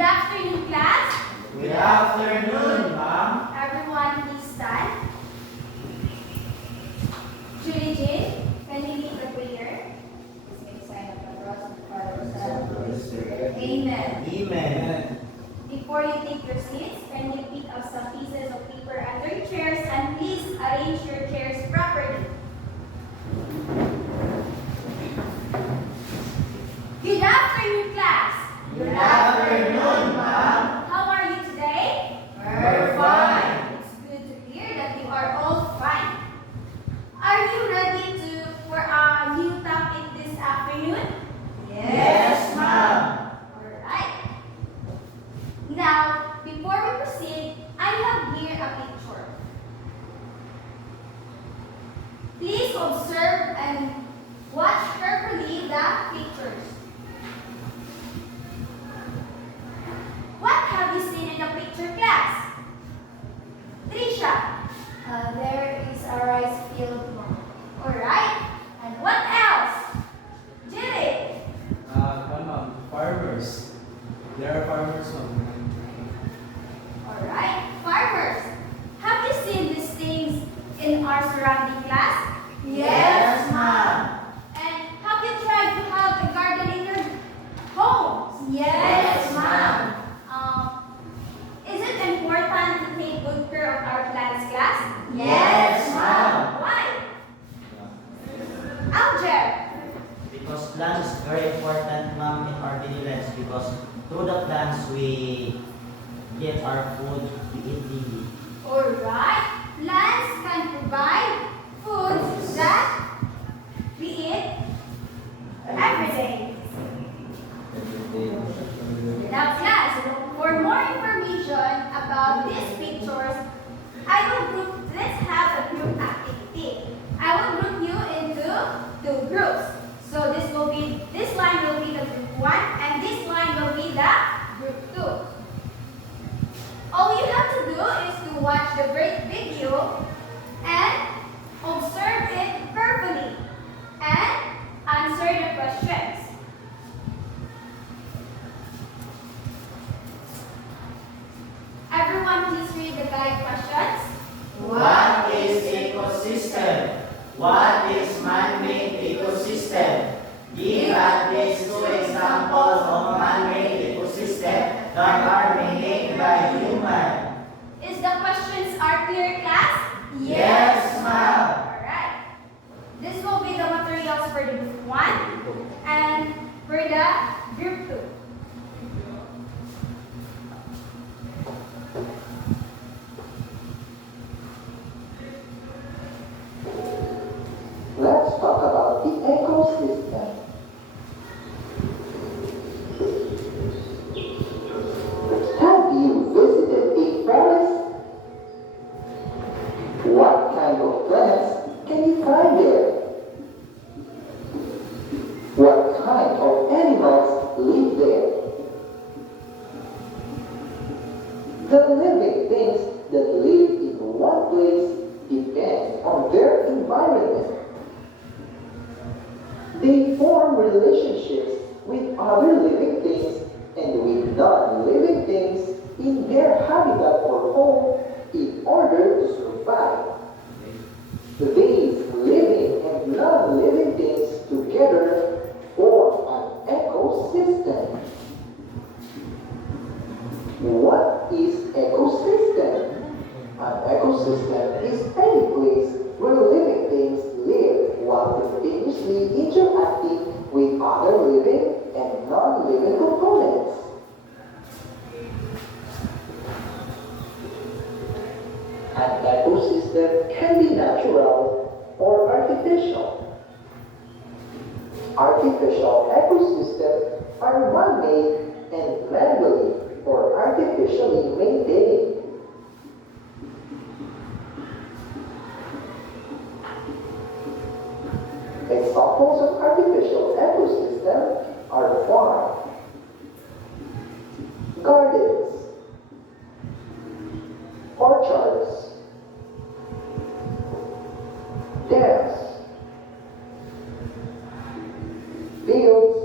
afternoon, class. Good afternoon, ma'am. Everyone, please stand. Julie Jane, can you lead the prayer? Amen. Amen. Before you take your seats, can you pick up some pieces of paper under your chairs and please arrange your chairs properly. Good afternoon, class. Good afternoon, ma'am. How are you today? We're fine. It's good to hear that you are all fine. Are you ready for a new topic this afternoon? Yes, ma'am. Alright. Now, before we proceed, I have here a picture. Please observe and watch carefully the pictures. What have you seen in the picture, class? Trisha. There is a rice field. Alright. And what else? Jilly. Farmers. There are farmers on Alright. Farmers. Have you seen these things in our surrounding class? Yes, ma'am. And have you tried to have a garden in your homes? Yes, ma'am. Is it important to take good care of our plants, class? Yes, ma'am. Why? Alger. Because plants is very important, ma'am, in our daily lives because through the plants we get our food, we eat daily. Alright. Plants can provide foods that we eat every day. Now, class, for more information about these pictures, let's have a group activity. I will group you into two groups. So this line will be the group 1 and this line will be the group 2. All you have to do is to watch the video and observe it carefully and answer the questions. Everyone, please read the guide questions. What is ecosystem? What is man-made ecosystem? Give at least 2 examples of man-made ecosystem that are made by human. Is the questions are clear, class? Yes, ma'am. Alright. This will be the materials for the group 1 and for the group 2. Let's talk about the ecosystem. Have you visited a forest? What kind of plants can you find there? What kind of animals live there? The living things that live in one place depend on their environment. They form relationships with other living things and with non-living things in their habitat or home in order to survive. These living and non-living things together form an ecosystem. What is ecosystem? An ecosystem is any place where living things live while continuously interacting with other living and non-living components. An ecosystem can be natural or artificial. Artificial ecosystems are man-made and manually or artificially maintained. Examples of artificial ecosystems are farm, gardens, orchards, dams, fields,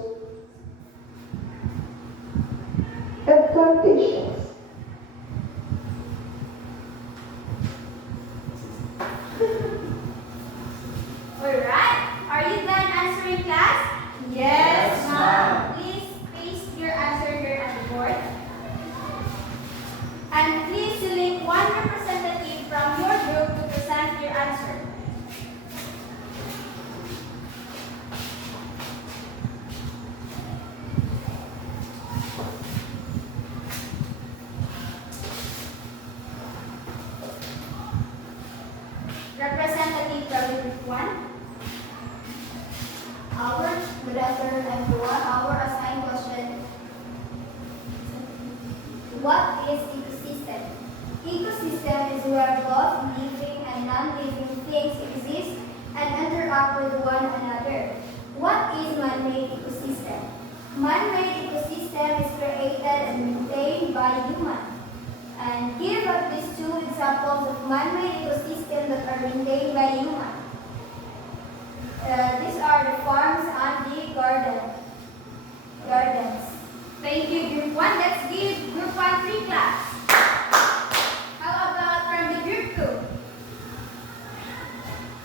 and Good afternoon, everyone. Our assigned question: what is ecosystem? Ecosystem is where both living and non-living things exist and interact with one another. What is man-made ecosystem? Man-made ecosystem is created and maintained by humans. And give at least 2 examples of man-made ecosystem that are maintained by humans. These are the farms and the gardens. Thank you, Group 1. Let's give Group 1 3 claps. How about from the Group 2?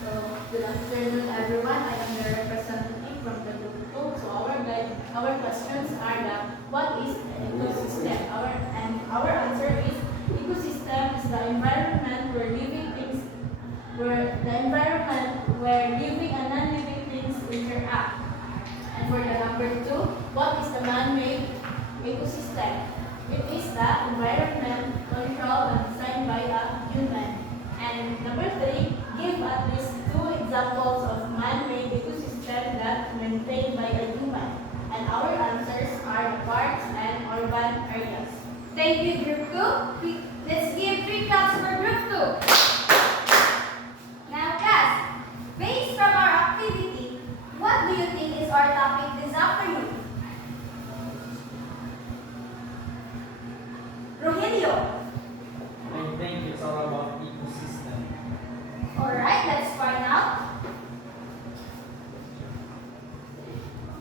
So, good afternoon, everyone. I am the representative from the Group 2. So, our questions are that what is an ecosystem? Our answer is ecosystem is the environment where living and non-living things interact. And for the number 2, what is the man-made ecosystem? It is the environment controlled and designed by a human. And number 3, give at least 2 examples of man-made ecosystem that maintained by a human. And our answers are the parks and urban areas. Thank you, Group 2. Let's give 3 claps for Group 2. Now, class, based from our activity, what do you think is our topic this afternoon? Rogelio. I think it's all about ecosystem. Alright, let's find out.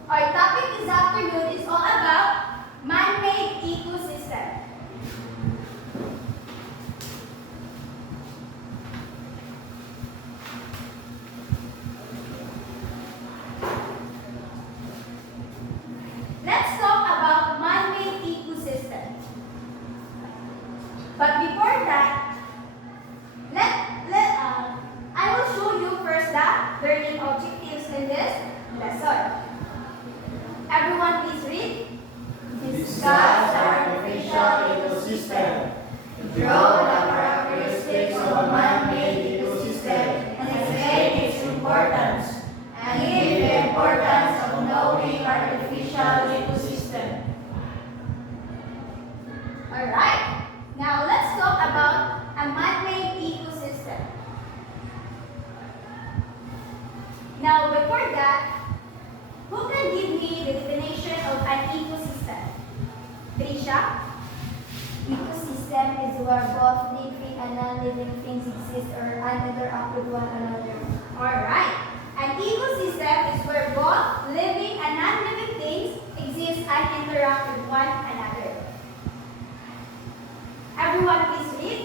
Our topic this afternoon is all about man-made ecosystem. Let's talk about man-made ecosystem. But before that, I will show you first the learning objectives in this lesson. Everyone please read. Discuss artificial ecosystem. Draw the characteristics of a man-made ecosystem and explain its importance. And give the importance of knowing artificial ecosystem. Alright, now let's talk about a man-made ecosystem. Now before that, who can give me the definition of an ecosystem? Trisha? Ecosystem is where both living and non-living things exist or interact with one another. Alright, an ecosystem is where both living and non-living things exist and interact with one another. Everyone please read.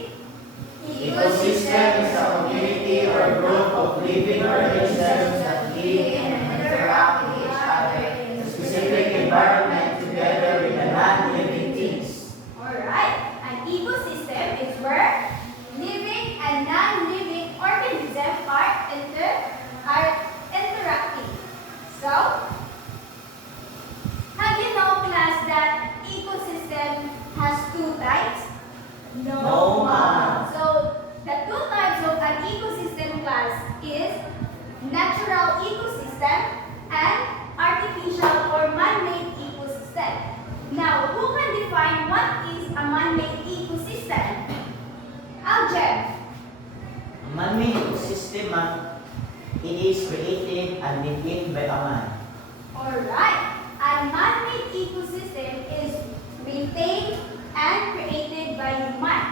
Ecosystem is a community or group of living organisms that live and interact with each other in a specific environment together with the non-living things. Alright, an ecosystem is where living and non-living organisms are interacting. So, have you know class that ecosystem has 2 types? No, ma'am. So, the 2 types of an ecosystem class is natural ecosystem and artificial or man-made ecosystem. Now, who can define what is a man-made ecosystem? Aljem. Man-made ecosystem, it is created and maintained by a man. Alright, a man-made ecosystem is maintained and created by human.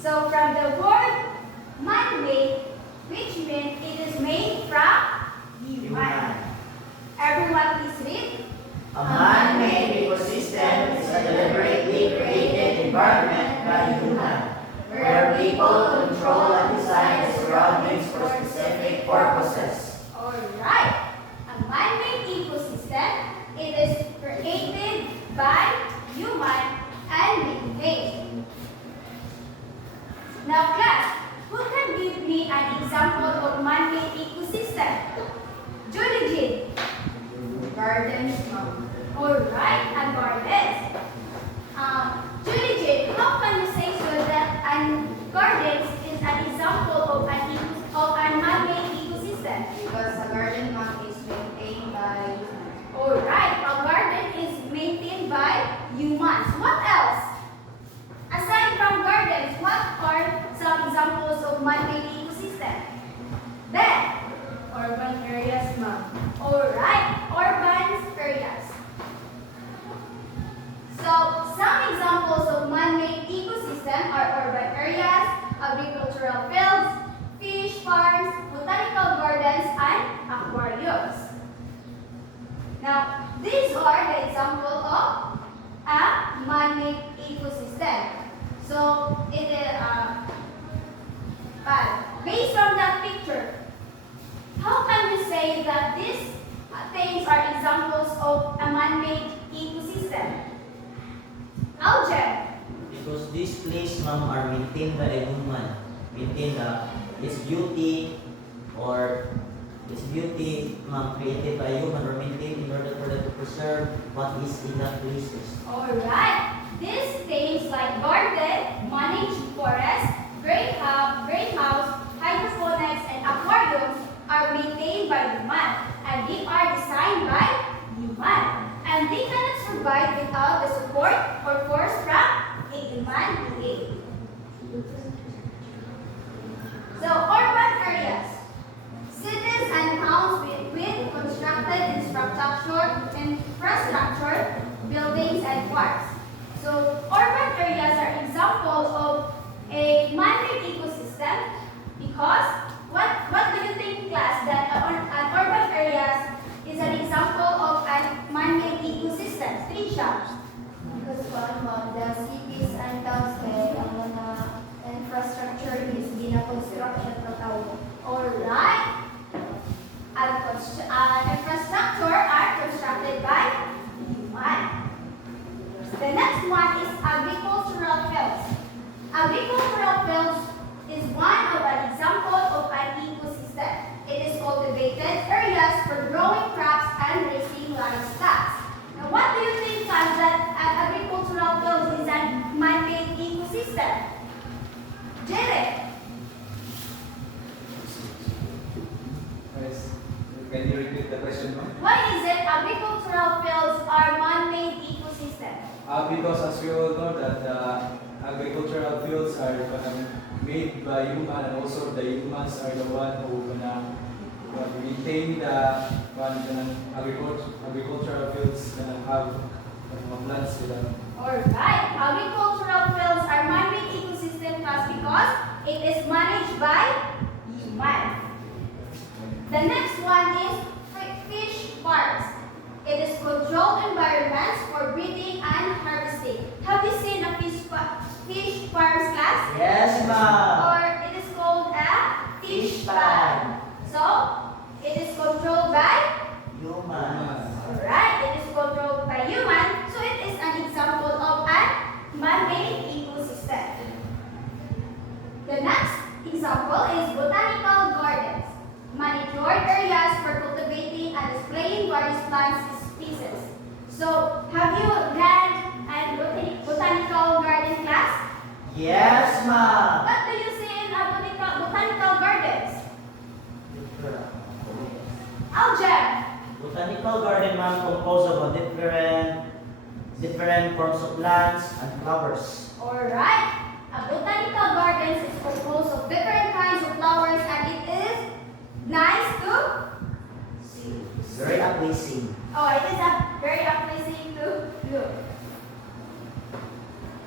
So from the word man-made, which means it is made from human. Everyone please read. A man-made ecosystem is a deliberately created environment by human, where people control and design the surroundings for specific purposes. Alright, a man-made ecosystem, it is created by human and maintained. Now class, who can give me an example of man-made ecosystem? Julie Jean. Gardens, Alright, a gardens. Julie Jean, how can you say so that a gardens is an example of a man-made ecosystem? because a garden map is maintained by All Now, these are the example of a man-made ecosystem. So, it is based on that picture, how can we say that these things are examples of a man-made ecosystem? Algebra. Because this place, ma'am, are maintained by a human. Maintained its beauty or its beauty, ma'am, created by a human or maintained in order for them to preserve what is in that places. Alright. These things like garden, managed forest, greenhouse, hydroponics, and aquariums are maintained by human, and they are designed by human. And they cannot survive without the support or force from a human being. So, urban areas. Cities and towns with constructed infrastructure, buildings, and parks. So, urban areas are examples of a man-made ecosystem because what do you think, class, that an urban area is an example of a man-made ecosystem? Trisha. Because the cities and towns kay ang mga infrastructure is gina-construction na tao. Alright. Infrastructure are constructed by human. The next one is agricultural fields. Agricultural fields is one of an example of an ecosystem. It is cultivated areas for growing crops and raising livestock. Now, what do you think, class, that an agricultural field is a man-made ecosystem? Jared. Yes. Can you repeat the question, ma'am? Why is it agricultural fields are man-made ecosystem? Because as we all know that agricultural fields are made by human, and also the humans are the one who gonna maintain the agricultural fields and have plants with them. Alright, agricultural fields are man-made ecosystem class because it is managed by human. The next one is fish farms. It is controlled environments for breeding and harvesting. Have you seen a fish farms class? Yes, ma'am. Or it is called a fish pond. So, it is controlled by Human. Alright, it is controlled by human, so it is an example of a man-made ecosystem. The next example is botanical gardens, manicured areas for cultivating and displaying various plant species. So, have you read a botanical garden class? Yes, ma'am. What do you see in a botanical gardens? Algebra. Botanical garden, ma'am, composed of different forms of plants and flowers. Alright. A botanical gardens is composed of different kinds of flowers and it is nice to see. Very pleasing. Oh, it is very pleasing to look.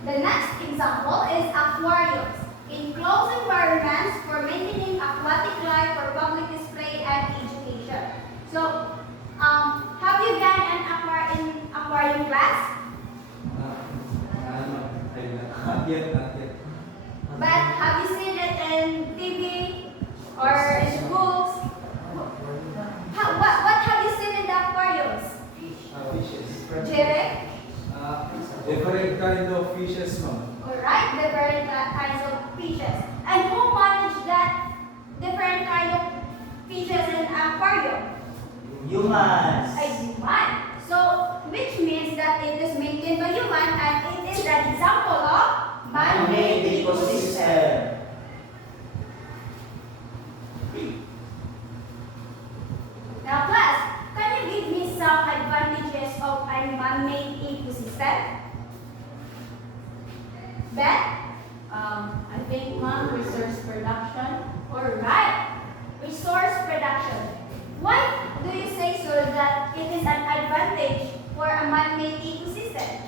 The next example is aquariums. Enclosed environments for maintaining aquatic life for public display and education. So, have you done an aquarium class? Not yet. But have you seen it in TV or in books? What have you seen in the aquariums? Fishes. Jerry? Different kind of fishes, ma'am. Alright, different kinds of fishes. And who manage that different kind of fishes in aquarium? Humans. A human. So, which means that it is maintained by human and it is an example of man-made ecosystem. ecosystem. Now, class, can you give me some advantages of a man-made ecosystem? Beth? I think resource production. Alright. Resource production. Why do you say so that it is an advantage for a man-made ecosystem?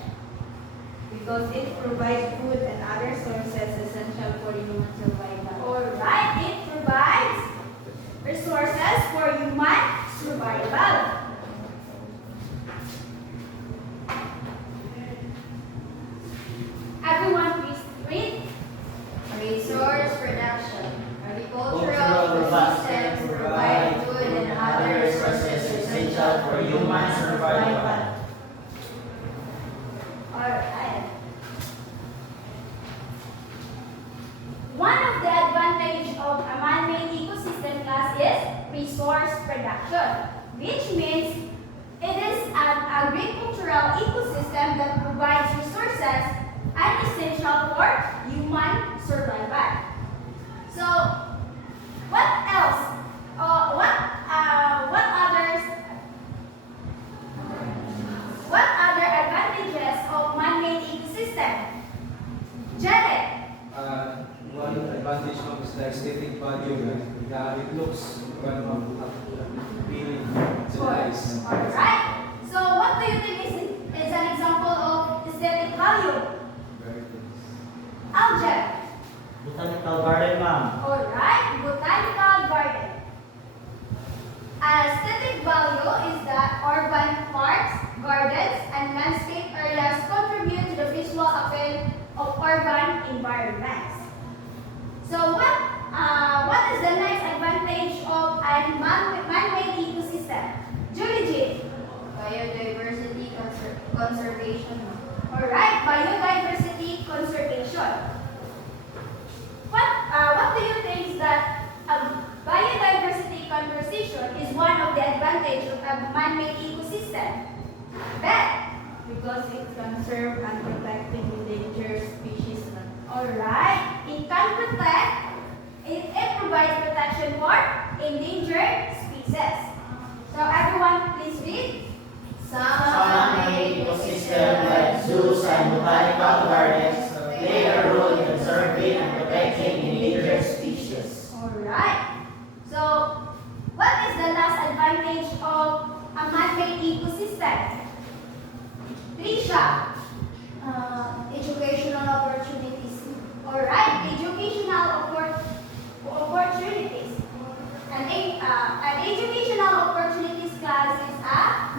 Because it provides food and other sources essential for human survival. Alright, it provides resources for human survival. agricultural ecosystem that provides resources and essential for human survival. So, what else? What other advantages of man-made ecosystem? Jared. One advantage is the aesthetic value. It looks appealing to the eyes. Alright. So what do you think is an example of aesthetic value? Very good. Algebra. Botanical garden, ma'am. Alright, botanical garden. Aesthetic value is that urban parks, gardens, and landscape areas contribute to the visual appeal of urban environments. So what is the next advantage of a man-made ecosystem? Julie G. Biodiversity conservation. Alright, biodiversity conservation. What do you think that biodiversity conservation is one of the advantages of a man-made ecosystem? Beth. Because it conserve and protecting endangered species. Alright, it can protect, it provides protection for endangered species. So everyone please read. Some man-made ecosystem like zoos and botanical gardens play a role in conserving and protecting endangered species. Alright. So what is the last advantage of a man-made ecosystem? Trisha. Educational opportunities. Alright, educational opportunities. An educational opportunities class is a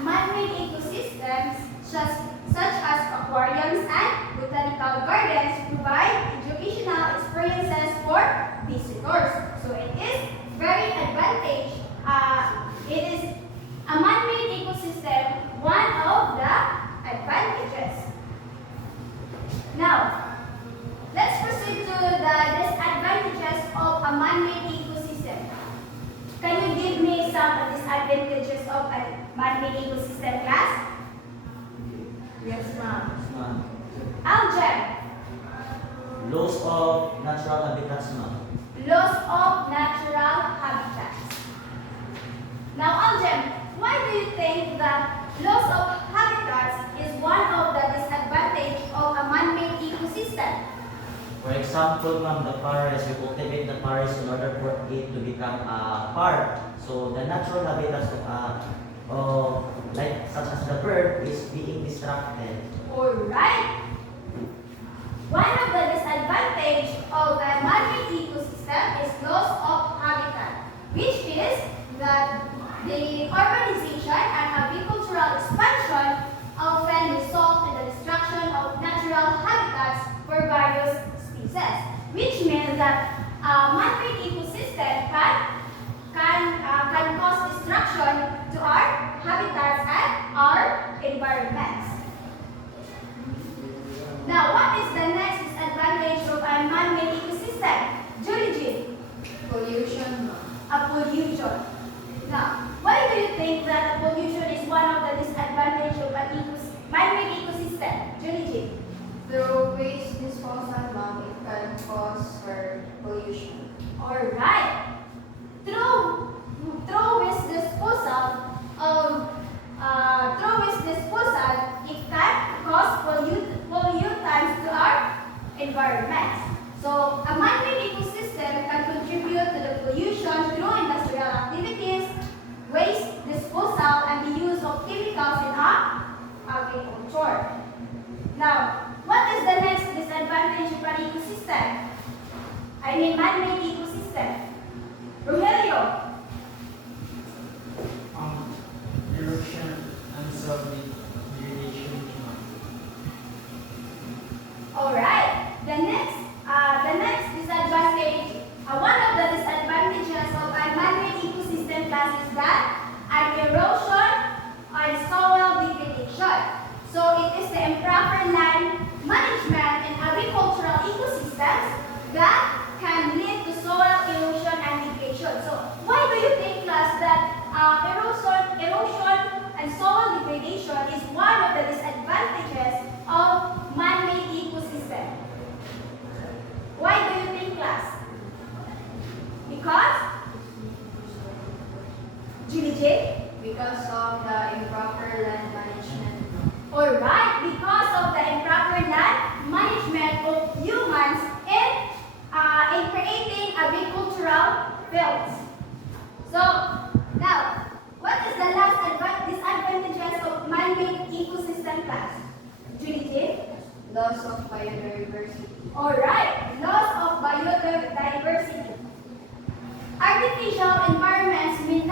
man-made ecosystems such as aquariums and botanical gardens provide educational experiences for visitors. So it is very advantage. It is a man-made ecosystem, one of the advantages. Now, let's proceed to the disadvantages of a man-made ecosystem. Can you give me some disadvantages of a man-made ecosystem, class? Yes, ma'am. Ma'am. Algebra. Loss of natural habitats, ma'am. Loss of natural habitats. Now, Algebra, why do you think that loss of habitats is one of the disadvantages of a man-made ecosystem? For example, ma'am, the forest, we cultivate the forest in order for it to become a park. So the natural habitats of like such as the bird is being distracted. Alright. One of the disadvantages of a man-made ecosystem is loss of habitat, which is that the urbanization and agricultural expansion often result in the destruction of natural habitats for various species, which means that a man-made ecosystem can cause destruction to our habitats and our environments. Now, what is the next disadvantage of a man-made ecosystem? Julie G. Pollution. A pollution. Now, why do you think that a pollution is one of the disadvantages of a man-made ecosystem? Julie G. Through waste disposal, ma'am, it can cause for pollution. Alright. Through waste disposal, it can cause pollutants to our environment. So, a man-made ecosystem can contribute to the pollution through industrial activities, waste disposal, and the use of chemicals in our agriculture. Now, what is the next disadvantage of an ecosystem? I mean, man-made ecosystem. Rogelio. Erosion and solid irrigation. Alright. The next disadvantage, one of the disadvantages of a man-made ecosystem class is that an erosion and soil degradation. So it is the improper land management in agricultural ecosystems that can lead to soil erosion and degradation. So why do you think, class, that erosion and soil degradation is one of the disadvantages Alright, because of the improper land management of humans in creating agricultural fields. So, now, what is the last disadvantages of man-made ecosystem class? Julie? Loss of biodiversity. Alright, loss of biodiversity. Artificial environments may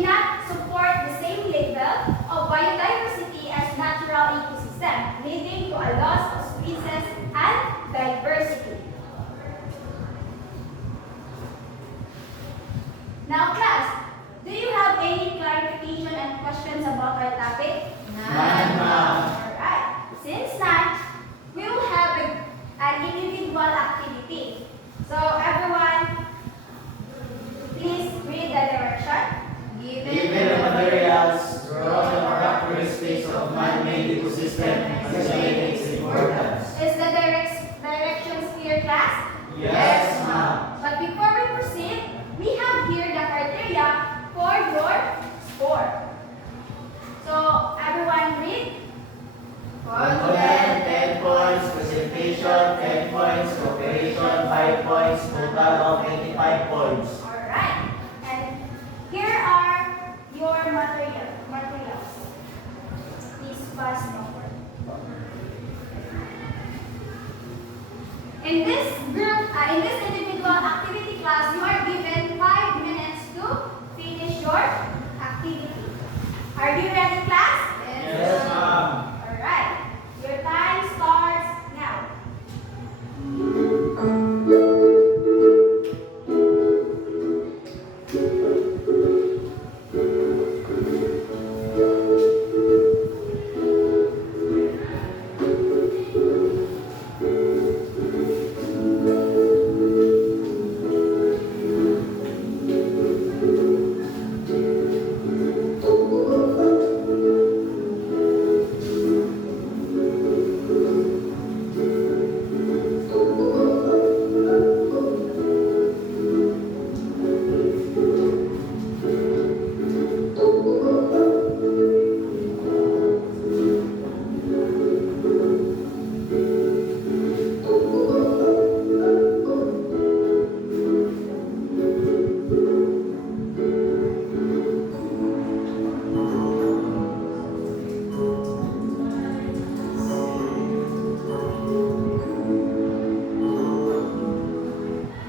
not support the same level of biodiversity as natural ecosystem, leading to a loss of species and diversity. Now class, do you have any clarification and questions about our topic? None, ma'am. Alright, since none, we will have an individual activity. So everyone, please read the direction. Given the materials, draw the characteristics of man-made ecosystem and explain its importance. Is the directions clear, class? Yes, ma'am. But before we proceed, we have here the criteria for your score. So everyone read. Content, 10 points. Presentation, 10 points. Cooperation, 5 points. Total of 25 points. Alright. And here are your materials. Please pass forward. In this individual activity class, you are given 5 minutes to finish your activity. Are you ready, class? Yes, ma'am. Alright. Your time starts now.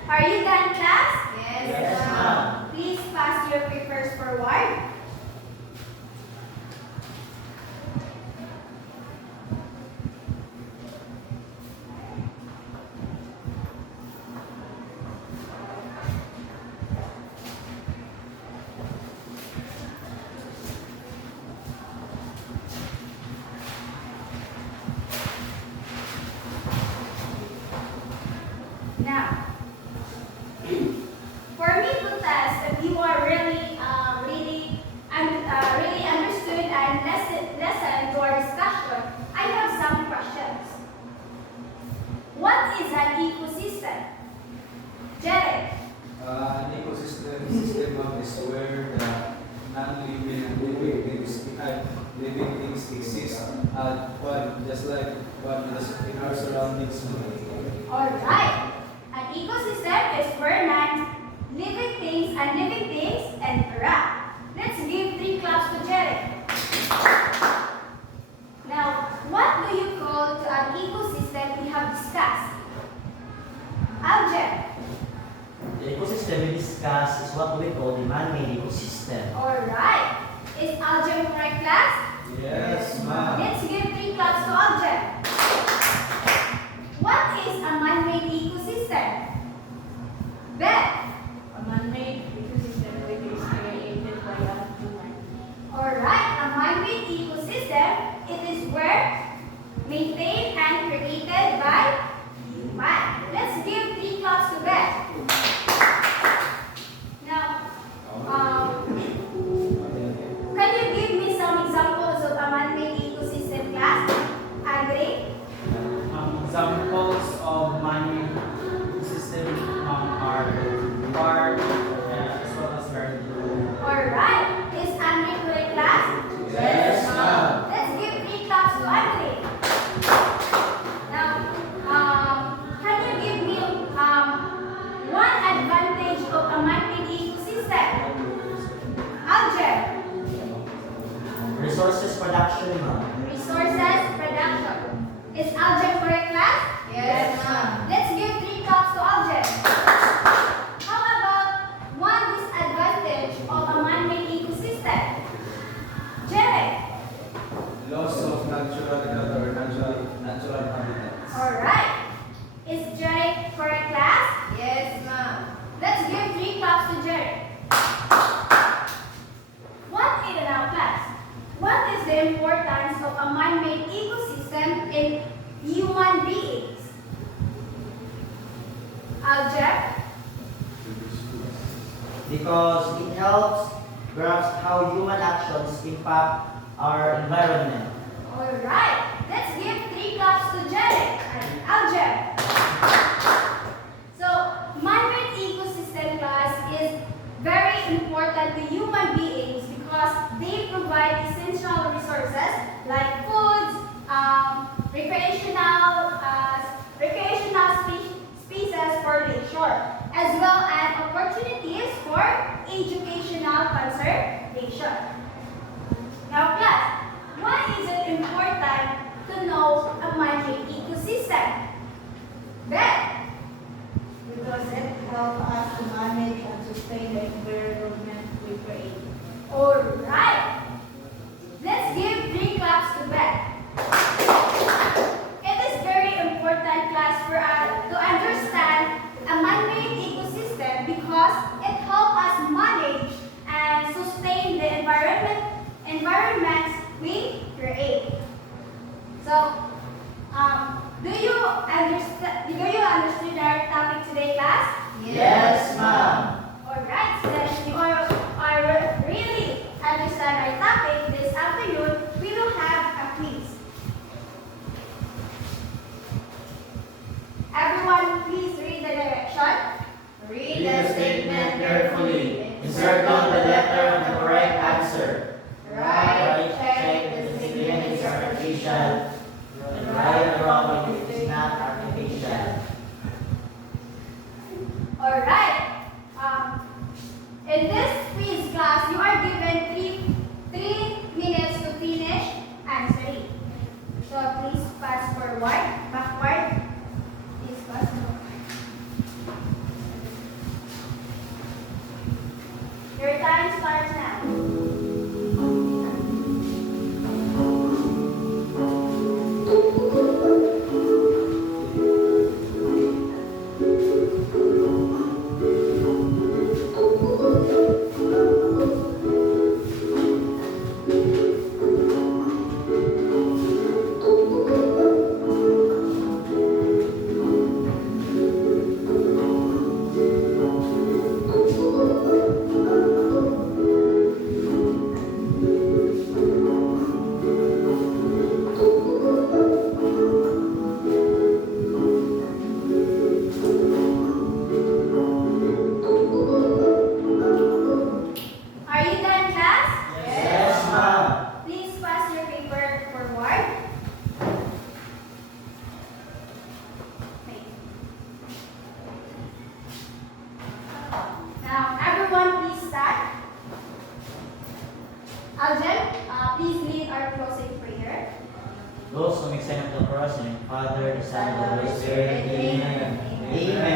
Are you done, class? Yes, ma'am. Please pass your papers forward. Now, for me to test if you are really understood and listen to our discussion, I have some questions. What is an ecosystem? Jared, An ecosystem ma'am, is where the living things exist just like what is in our surroundings. alright. An ecosystem is where non-living things and living things interact. Let's give 3 claps to Jared. Now, what do you call to an ecosystem we have discussed? Algebra. The ecosystem we discussed is what we call the man-made ecosystem. Alright. Is algebra correct, class? Yes, ma'am. Let's give 3 claps to algebra. What is a man-made ecosystem? Beth. A man-made ecosystem which is created by a human. Alright, a man-made ecosystem, it is where maintained and created by human. Let's give 3 claps to Beth. Now, can you give me some examples of a man-made ecosystem, class? Andre? Examples of man-made system are Resources production, ma'am. Resources production. Is object correct, class? Yes, ma'am. Let's give 3 claps to object. How about one disadvantage of a man-made ecosystem? Jerry. Loss of natural habitats. Alright. Is Jerry correct, class? Yes, ma'am. Let's give 3 claps to Jerry. Now, class. What is the importance of a man-made ecosystem in human beings? Object. Because it helps grasp how human actions impact our environment. Alright. Let's give 3 claps to Jerry and object. So, man-made ecosystem, class, is very important to human beings because they provide essential resources like foods, recreational spaces for leisure, as well as opportunities for educational conservation. Now, class, why is it important to know a man-made ecosystem? Beth. Because it helps us to manage and sustain the environment we create. Alright. Let's give 3 claps to Beth. It is very important, class, for us to understand a man-made ecosystem because it helps us manage and sustain the environments we create. So, do you understand our topic today, class? Yes, ma'am. Alright, since you are really understand our topic this afternoon, we will have a quiz. Everyone, please read the direction. Read the statement carefully. Encircle the letter of the correct answer. Right, Check if the statement is artificial. And right or wrong if it is not artificial. Alright. In this quiz class, you are given 3 minutes to finish answering. So please pass forward, backward. Please pass forward. Your time starts now. Are you done, class? Yes, ma'am. Please pass your paper forward. Now, everyone, please stand. Aljen, please lead our closing prayer. Those who make sign of the cross, in the Father, the Son, and the Holy Spirit. Amen. Amen.